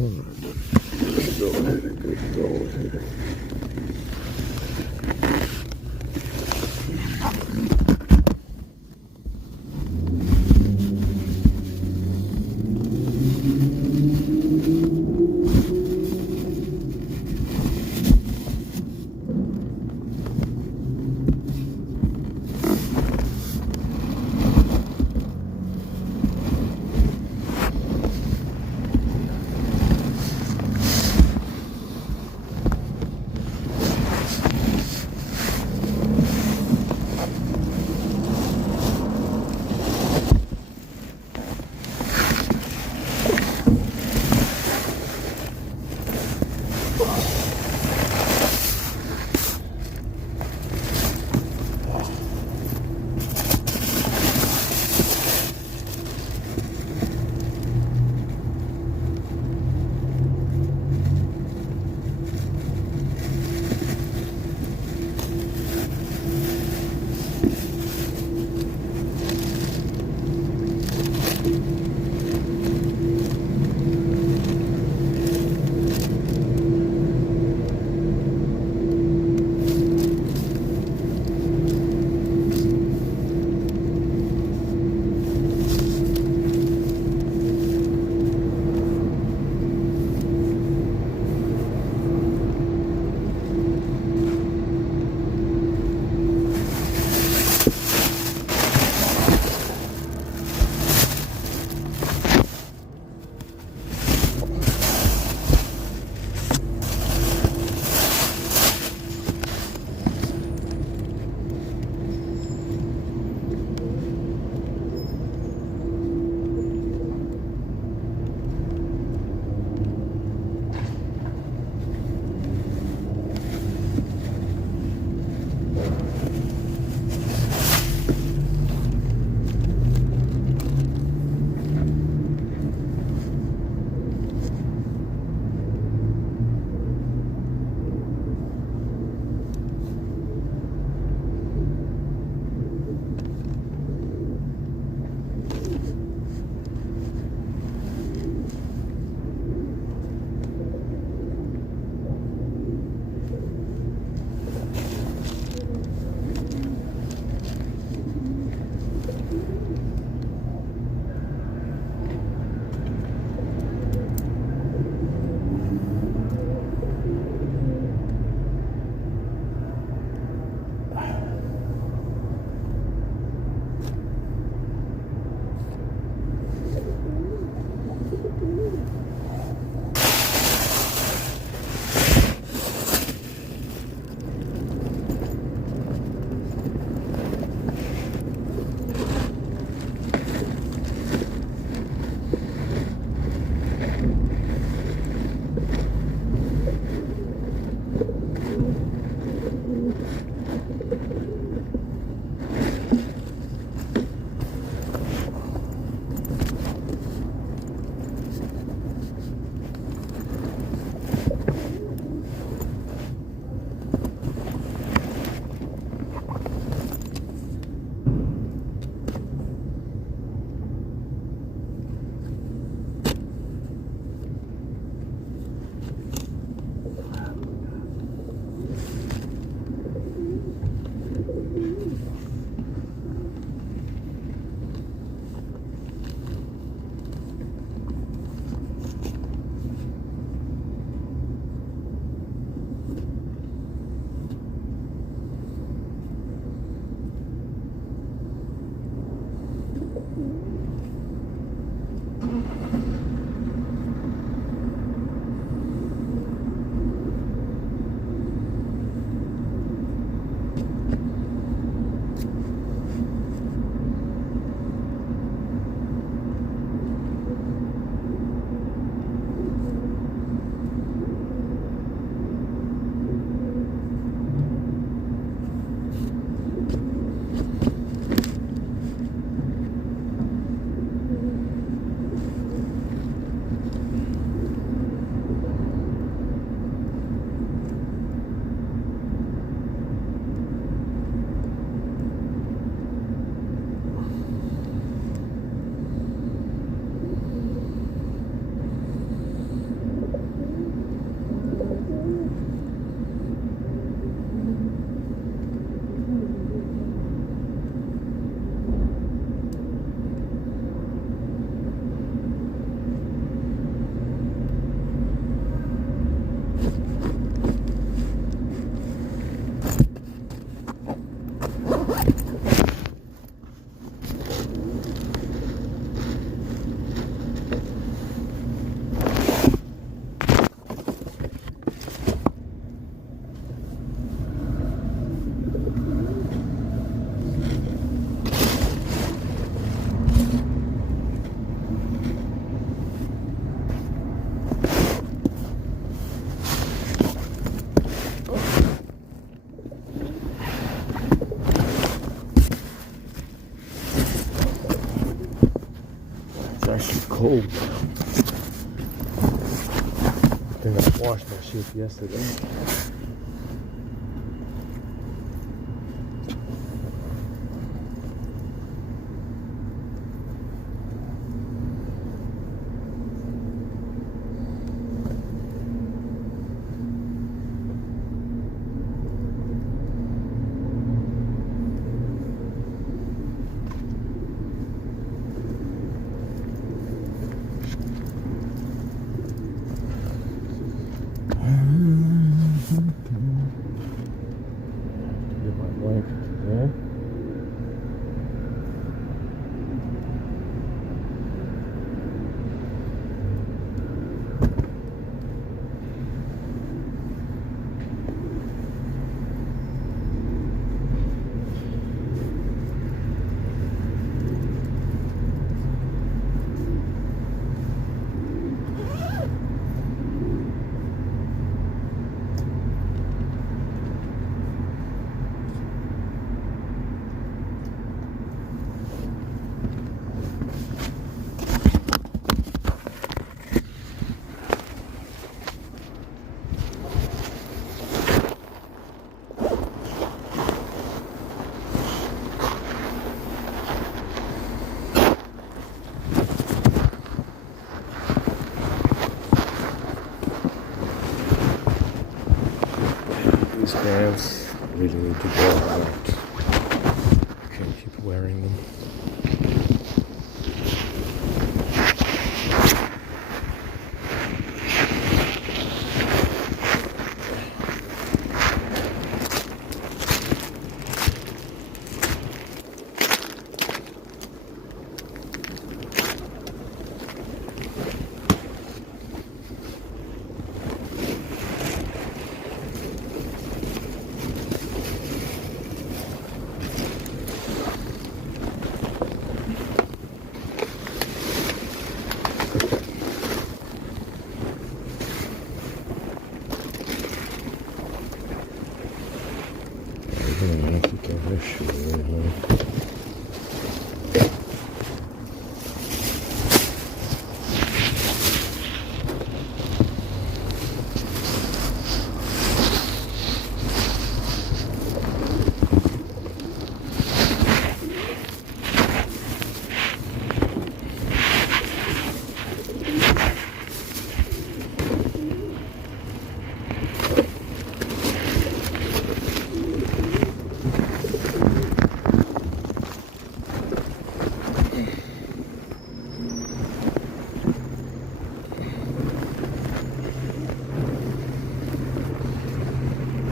Go ahead, good, go ahead. cold. I think I washed my shit yesterday. Get my blanket there. These pants really need to go out. Can't keep wearing them. I have to get this shit in, huh?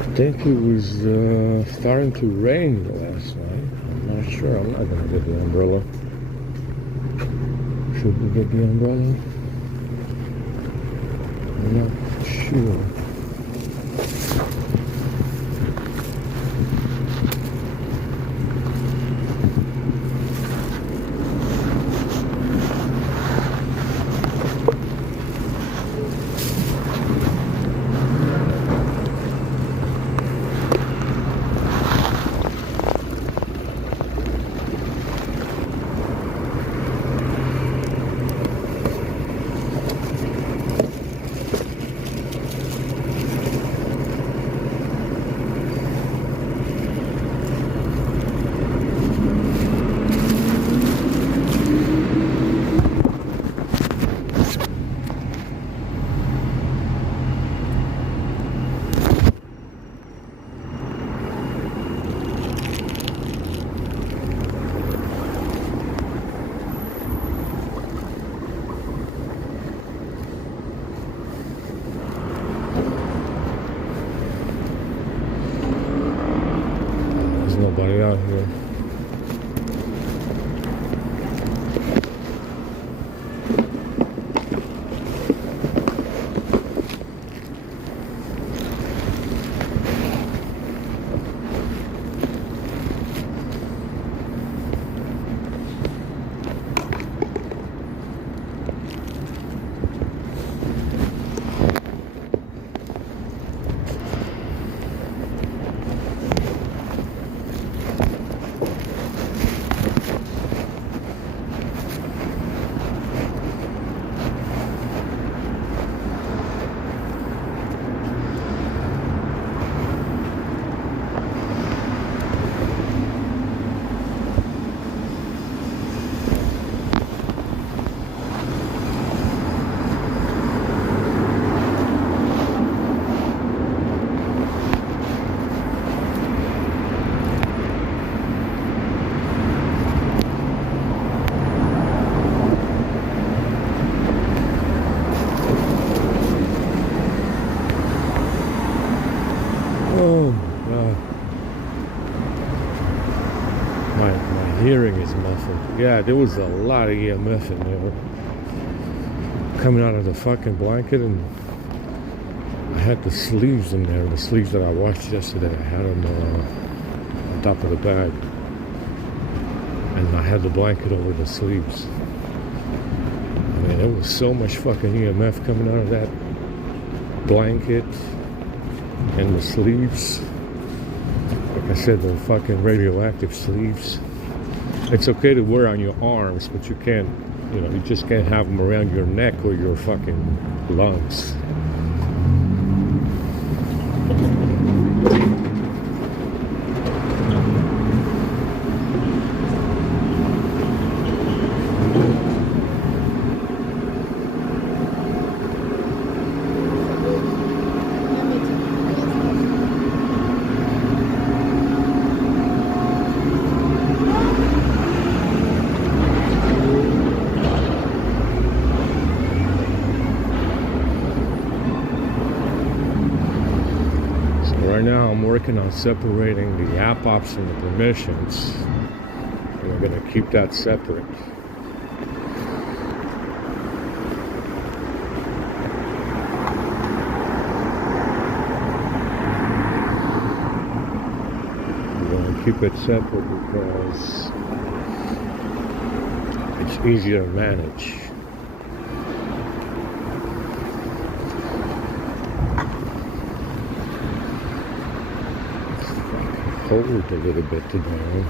I think it was starting to rain last night. I'm not sure. I'm not gonna get the umbrella. Should we get the umbrella? I'm not sure. Nobody out here. My hearing is muffled. Yeah, there was a lot of EMF in there coming out of the fucking blanket, and I had the sleeves in there, the sleeves that I washed yesterday. I had them on top of the bag, and I had the blanket over the sleeves. I mean, there was so much fucking EMF coming out of that blanket and the sleeves. Like I said, the fucking radioactive sleeves. It's okay to wear on your arms, but you can't, you just can't have them around your neck or your fucking lungs. Right now I'm working on separating the app ops and the permissions, and we're going to keep that separate. We're going to keep it separate because it's easier to manage. Cold a little bit today.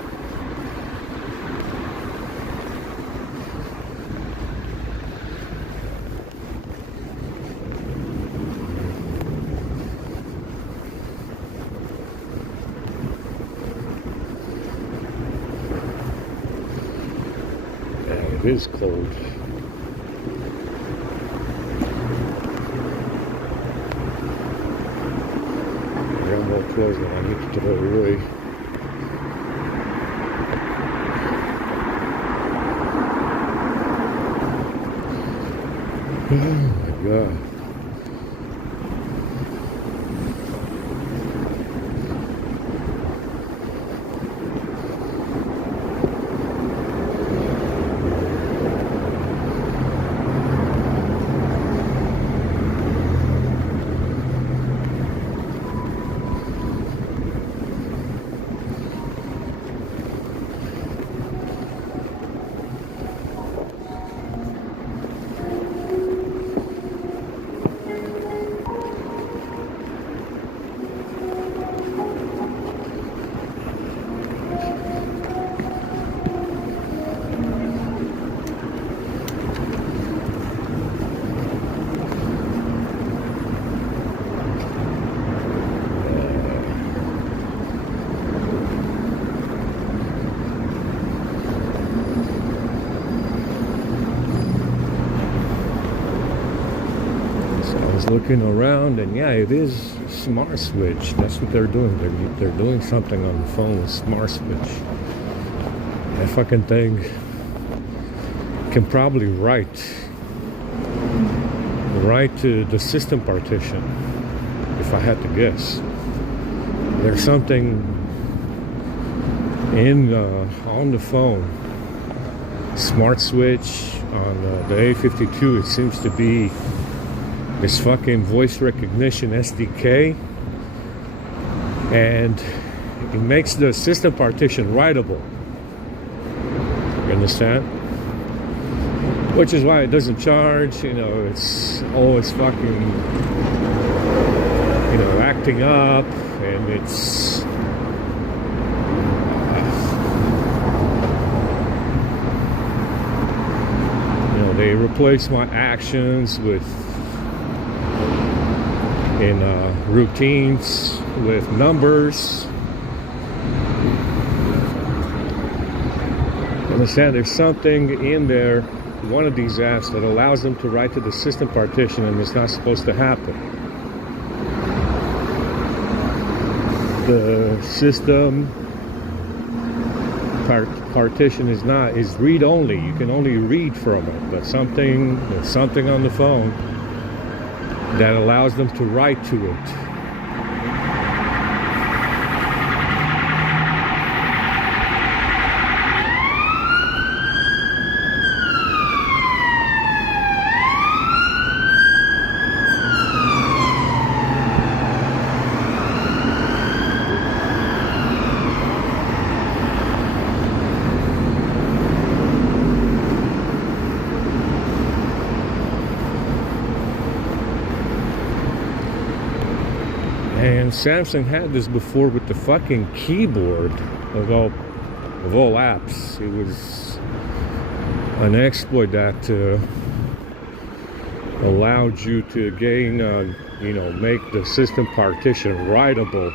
Yeah, it is cold. More clothes than I need to throw away. Oh my God. Looking around, and yeah, it is smart switch. That's what they're doing. They're doing something on the phone with smart switch. That fucking thing can probably write to the system partition, if I had to guess. There's something on the phone. Smart switch on the A52. It seems to be this fucking voice recognition SDK, and it makes the system partition writable. You understand? Which is why it doesn't charge. It's always fucking, acting up, and it's they replace my actions in routines with numbers. Understand, there's something in there, one of these apps, that allows them to write to the system partition, and it's not supposed to happen. The system partition is read only. You can only read from it, but there's something on the phone that allows them to write to it. And Samsung had this before with the fucking keyboard of all apps. It was an exploit that allowed you to gain, make the system partition writable.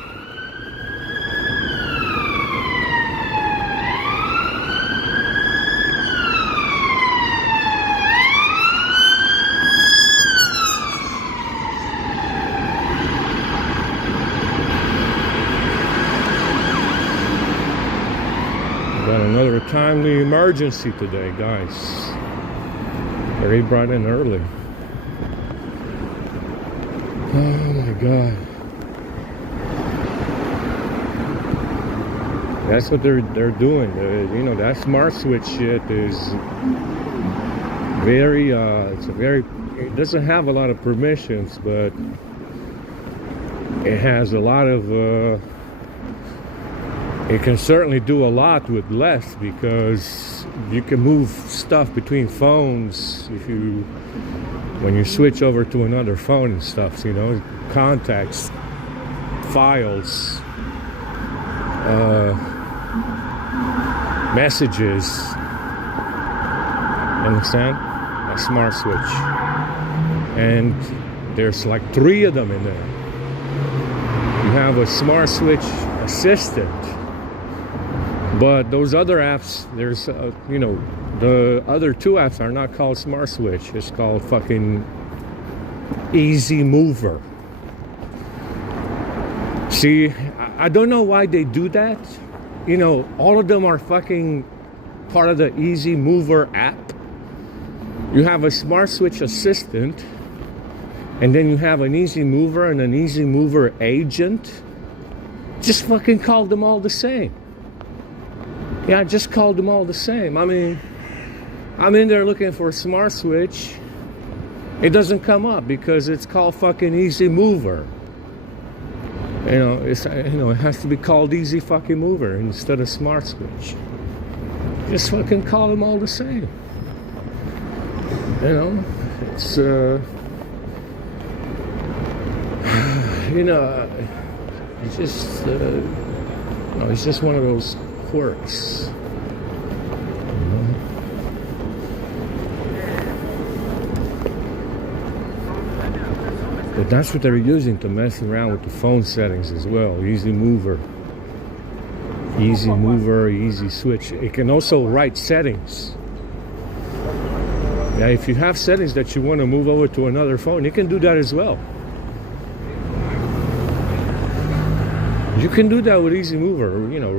Got another timely emergency today, guys. Very bright and early. Oh my God. That's what they're doing. That smart switch shit is very, it doesn't have a lot of permissions, but it has a lot of, it can certainly do a lot with less, because you can move stuff between phones when you switch over to another phone and stuff, contacts, files, messages. Understand? A smart switch. And there's like 3 of them in there. You have a smart switch assistant. But those other apps, there's, the other 2 apps are not called Smart Switch. It's called fucking Easy Mover. See, I don't know why they do that. All of them are fucking part of the Easy Mover app. You have a Smart Switch assistant, and then you have an Easy Mover and an Easy Mover agent. Just fucking call them all the same. Yeah, I just called them all the same. I mean, I'm in there looking for a smart switch. It doesn't come up because it's called fucking Easy Mover. It has to be called Easy fucking Mover instead of smart switch. Just fucking call them all the same. It's it's just one of those quirks. But that's what they're using to mess around with the phone settings as well. Easy Mover, Easy Switch. It can also write settings. Now, if you have settings that you want to move over to another phone, you can do that as well. You can do that with Easy Mover,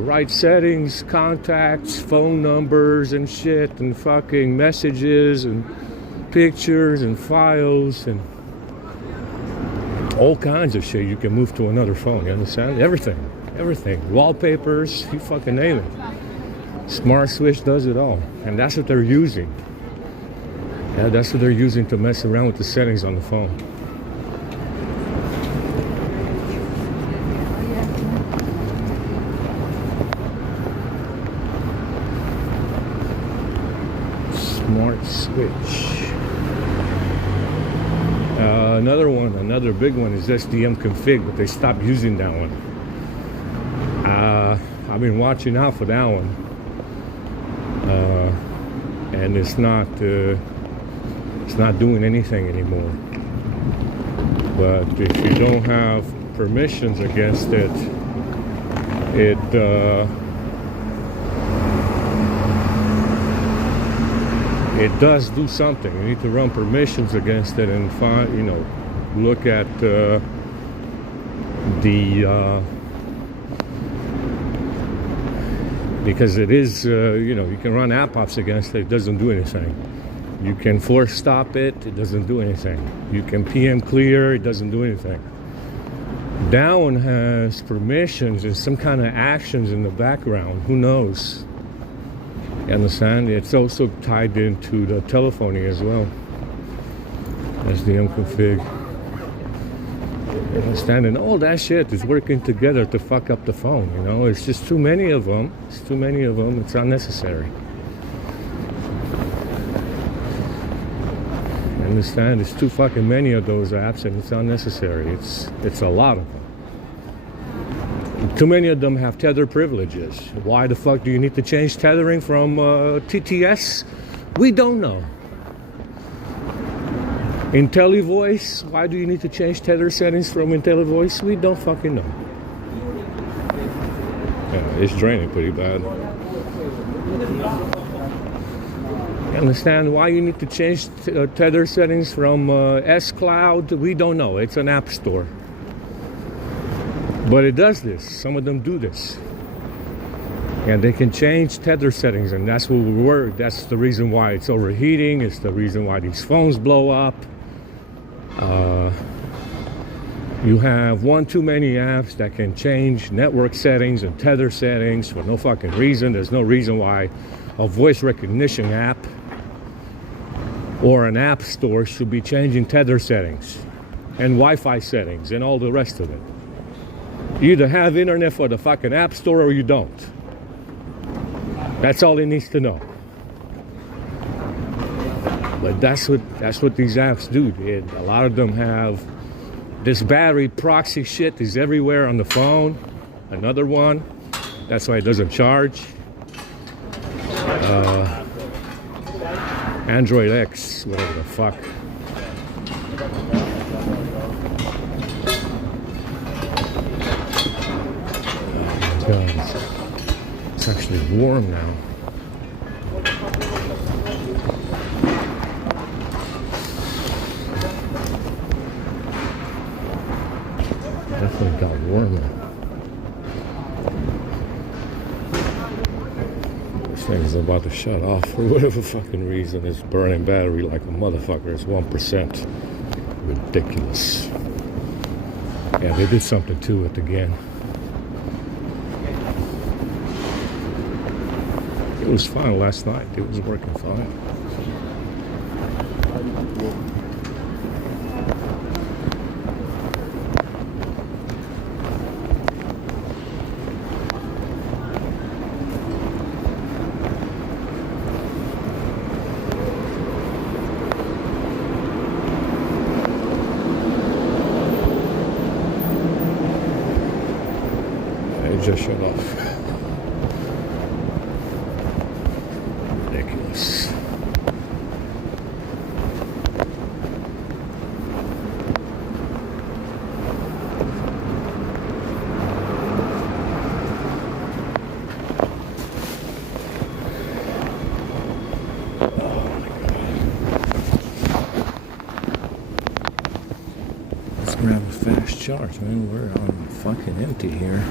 write settings, contacts, phone numbers and shit, and fucking messages and pictures and files and all kinds of shit you can move to another phone, you understand? Everything. Wallpapers, you fucking name it. Smart Switch does it all. And that's what they're using. Yeah, that's what they're using to mess around with the settings on the phone. Smart Switch. Another big one is SDM config, but they stopped using that one. I've been watching out for that one, and it's not doing anything anymore. But if you don't have permissions against it, it does do something. You need to run permissions against it and find, look at because it is, you can run app ops against it. It doesn't do anything. You can force stop it. It doesn't do anything. You can PM clear. It doesn't do anything. That one has permissions and some kind of actions in the background. Who knows? You understand? It's also tied into the telephony as well. SDM config. You understand? And all that shit is working together to fuck up the phone, It's just too many of them. It's too many of them. It's unnecessary. You understand? There's too fucking many of those apps and it's unnecessary. It's a lot of them. Too many of them have tether privileges. Why the fuck do you need to change tethering from TTS? We don't know. IntelliVoice, why do you need to change tether settings from IntelliVoice? We don't fucking know. Yeah, it's draining pretty bad. You understand why you need to change tether settings from S-Cloud? We don't know. It's an app store. But it does this. Some of them do this. And they can change tether settings, and that's what we were. That's the reason why it's overheating. It's the reason why these phones blow up. You have one too many apps that can change network settings and tether settings for no fucking reason. There's no reason why a voice recognition app or an app store should be changing tether settings and Wi-Fi settings and all the rest of it. You either have internet for the fucking app store or you don't. That's all it needs to know. But that's what these apps do. A lot of them have this battery proxy shit is everywhere on the phone. Another one. That's why it doesn't charge. Android X, whatever the fuck. Oh my God. It's actually warm now. Definitely got warmer. This thing is about to shut off for whatever fucking reason. It's burning battery like a motherfucker. It's 1%. Ridiculous. Yeah, they did something to it again. It was fine last night. It was working fine. It just shut off. Ridiculous. Let's grab a fast charge, man. We're on fucking empty here.